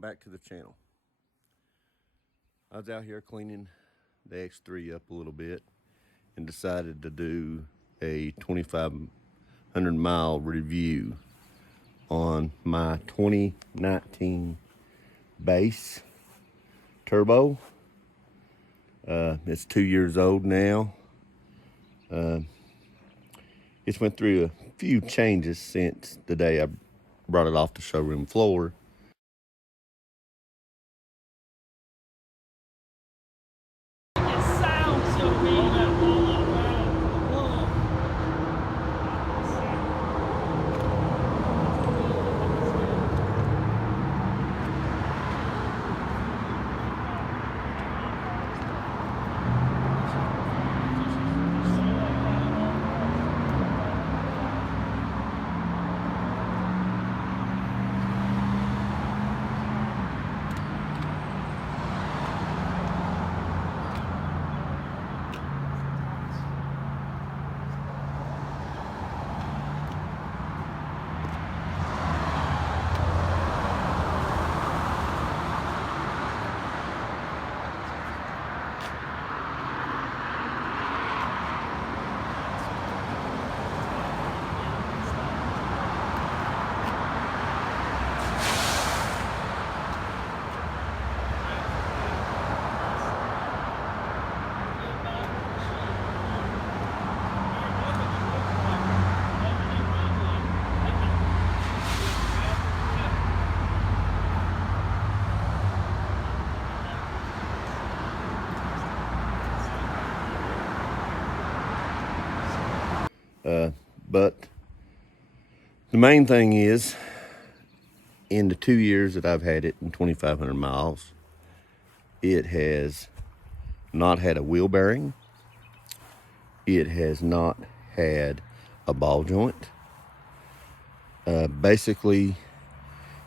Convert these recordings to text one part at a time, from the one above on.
welcome back to the channel. I was out here cleaning the X3 up a little bit and decided to do a 2,500 mile review on my 2019 base turbo. It's 2 years old now. It's went through a few changes since the day I brought it off the showroom floor. But the main thing is, in the 2 years that I've had it in 2,500 miles, it has not had a wheel bearing. It has not had a ball joint. Basically,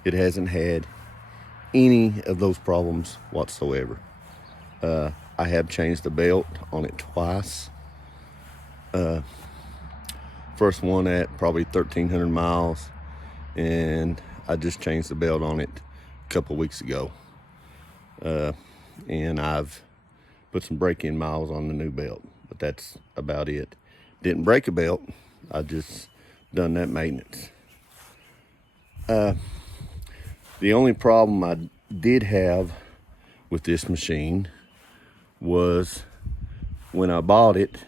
it hasn't had any of those problems whatsoever. I have changed the belt on it twice. First one at probably 1,300 miles, and I just changed the belt on it a couple weeks ago. And I've put some break-in miles on the new belt, but that's about it. Didn't break a belt, I just done that maintenance. The only problem I did have with this machine was when I bought it,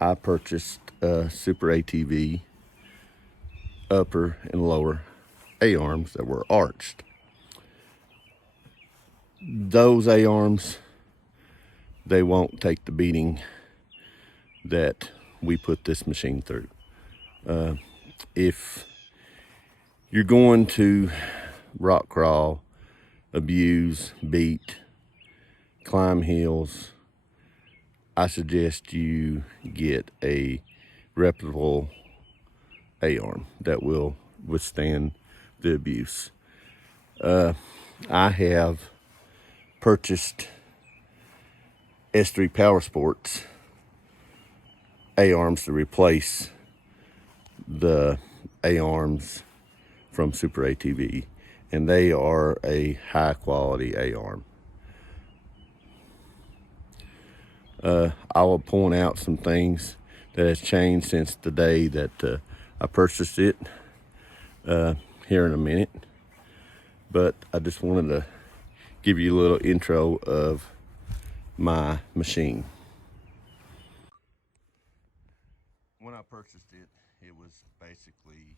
I purchased Super ATV upper and lower A-arms that were arched. Those A-arms, they won't take the beating that we put this machine through. If you're going to rock crawl, abuse, beat, climb hills, I suggest you get a reputable A-arm that will withstand the abuse. I have purchased S3 Power Sports A-arms to replace the A-arms from Super ATV, and they are a high quality A-arm. I will point out some things that has changed since the day that I purchased it here in a minute. But I just wanted to give you a little intro of my machine. When I purchased it, it was basically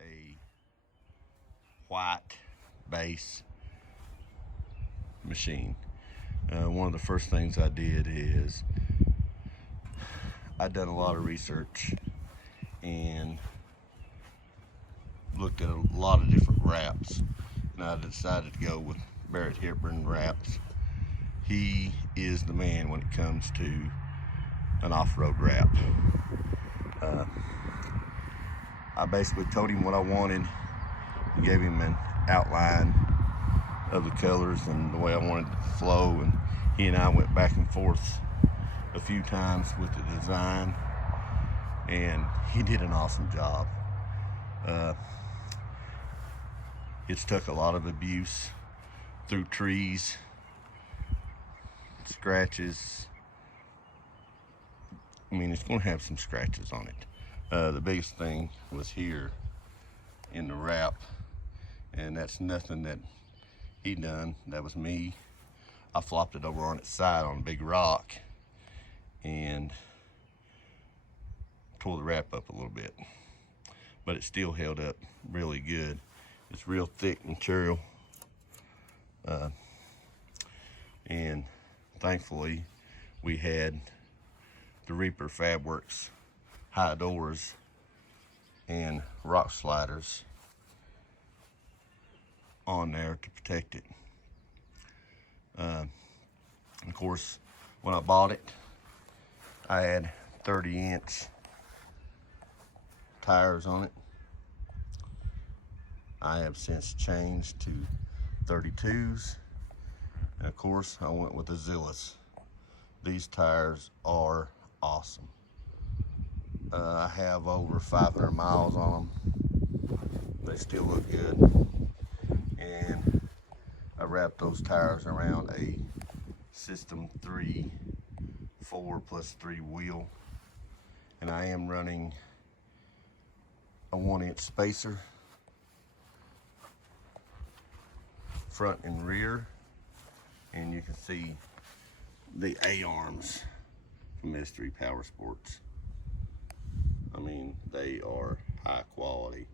a white base machine. One of the first things I did is I done a lot of research and looked at a lot of different wraps, and I decided to go with Barrett Hepburn wraps. He is the man when it comes to an off-road wrap. I basically told him what I wanted and gave him an outline of the colors and the way I wanted it to flow, and he and I went back and forth a few times with the design, and he did an awesome job. It's took a lot of abuse through trees, scratches. I mean, it's going to have some scratches on it. The biggest thing was here in the wrap, and that's nothing that he done. That was me. I flopped it over on its side on a big rock and tore the wrap up a little bit, but it still held up really good. It's real thick material, and thankfully we had the Reaper Fabworks high doors and rock sliders on there to protect it. Of course, when I bought it, I had 30-inch tires on it. I have since changed to 32s, and of course I went with the Zillas. These tires are awesome. I have over 500 miles on them. They still look good, and I wrapped those tires around a System 3 4+3 wheel, and I am running a 1-inch spacer front and rear, and you can see the A-arms from S3 Power Sports. I mean, they are high quality.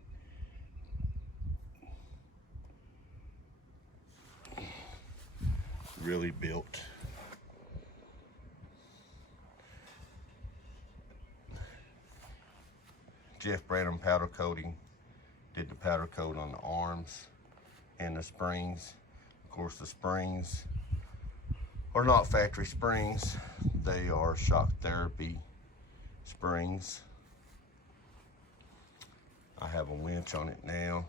Really built. Jeff Branham powder coating did the powder coat on the arms and the springs. Of course, the springs are not factory springs. They are shock therapy springs. I have a winch on it now.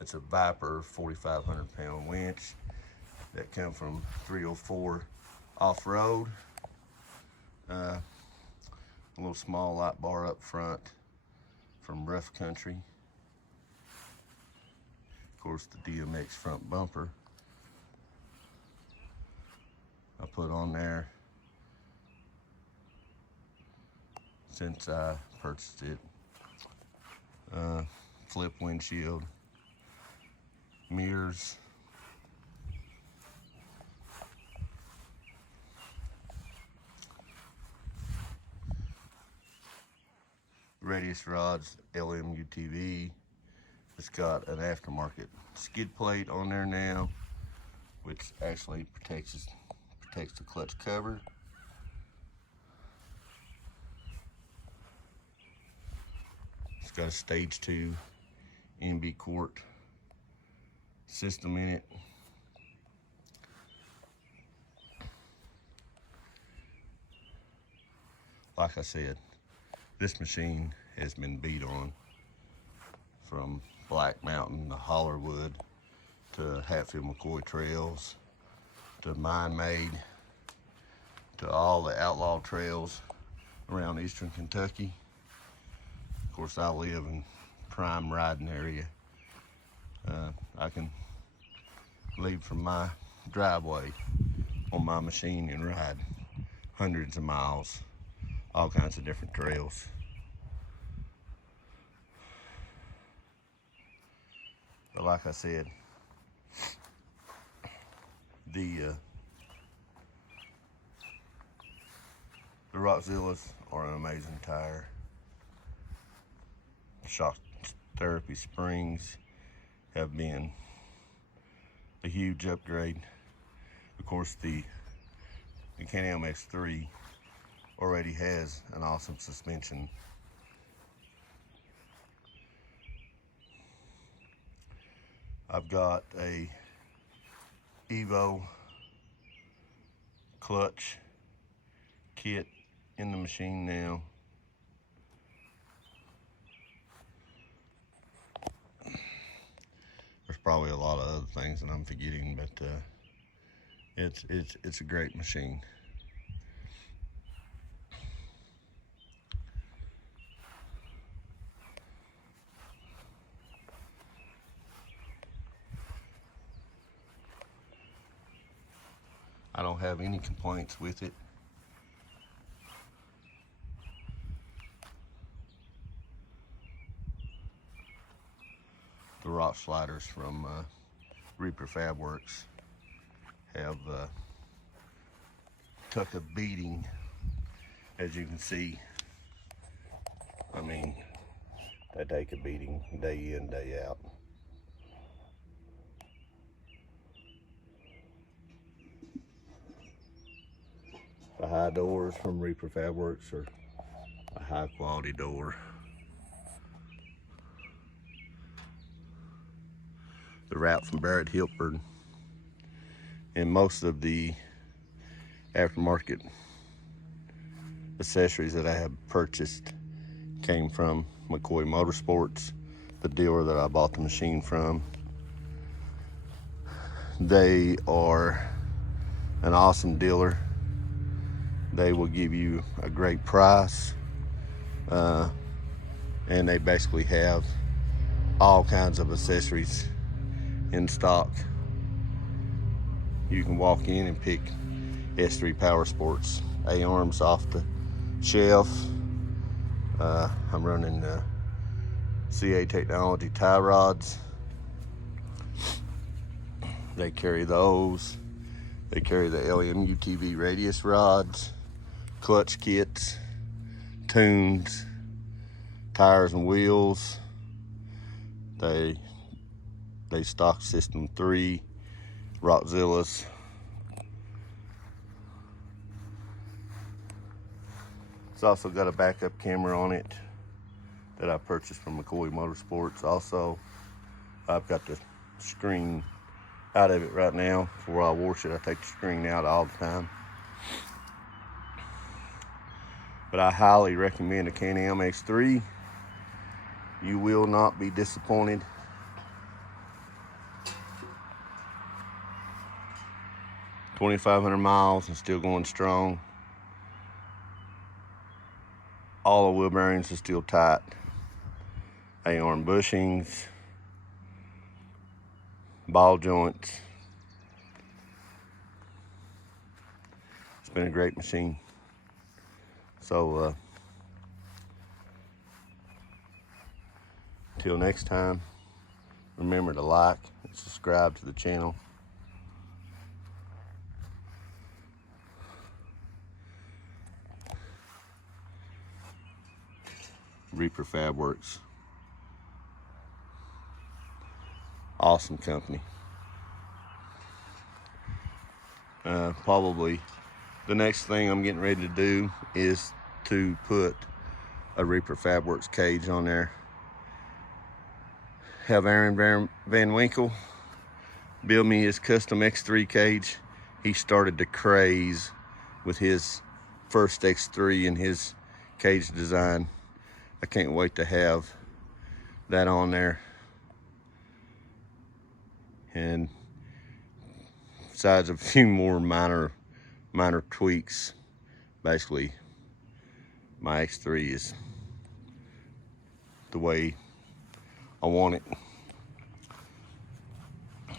It's a Viper 4,500 pound winch that come from 304 off-road. A little small light bar up front from Rough Country. Of course, the DMX front bumper I put on there since I purchased it. Flip windshield, mirrors, radius rods, LMUTV. It's got an aftermarket skid plate on there now, which actually protects the clutch cover. It's got a stage 2 NB quart system in it. Like I said, this machine has been beat on from Black Mountain to Hollerwood to Hatfield McCoy Trails to Mine Made to all the outlaw trails around eastern Kentucky. Of course, I live in prime riding area. I can leave from my driveway on my machine and ride hundreds of miles, all kinds of different trails. But like I said, the Rockzillas are an amazing tire. Shock therapy springs have been a huge upgrade. Of course, the Can-Am X3 already has an awesome suspension. I've got a Evo clutch kit in the machine now. There's probably a lot of other things that I'm forgetting, but it's a great machine. have any complaints with it. The rock sliders from Reaper Fab Works have took a beating, as you can see. I mean, they take a beating day in, day out. The high doors from Reaper Fab Works are a high quality door. The wrap from Barrett Hilpern, and most of the aftermarket accessories that I have purchased came from McCoy Motorsports, the dealer that I bought the machine from. They are an awesome dealer. They will give you a great price, and they basically have all kinds of accessories in stock. You can walk in and pick S3 Power Sports A-arms off the shelf. I'm running CA Technology tie rods. They carry those. They carry the LM UTV radius rods, clutch kits, tunes, tires and wheels. They stock System 3, Rockzillas. It's also got a backup camera on it that I purchased from McCoy Motorsports. Also, I've got the screen out of it right now. Before I wash it, I take the screen out all the time. But I highly recommend the Can-Am X3. You will not be disappointed. $2,500 miles and still going strong. All the wheel bearings are still tight. A-arm bushings, ball joints. It's been a great machine. So till next time, remember to like and subscribe to the channel. Reaper Fab Works. Awesome company. Probably the next thing I'm getting ready to do is to put a Reaper Fab Works cage on there. Have Aaron Van Winkle build me his custom X3 cage. He started to craze with his first X3 and his cage design. I can't wait to have that on there. And besides a few more minor tweaks, basically my X3 is the way I want it. I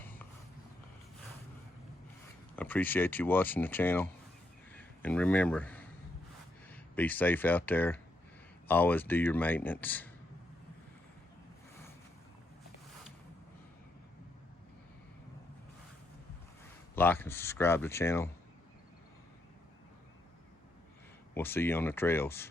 appreciate you watching the channel, and remember, be safe out there. Always do your maintenance. Like and subscribe to the channel. We'll see you on the trails.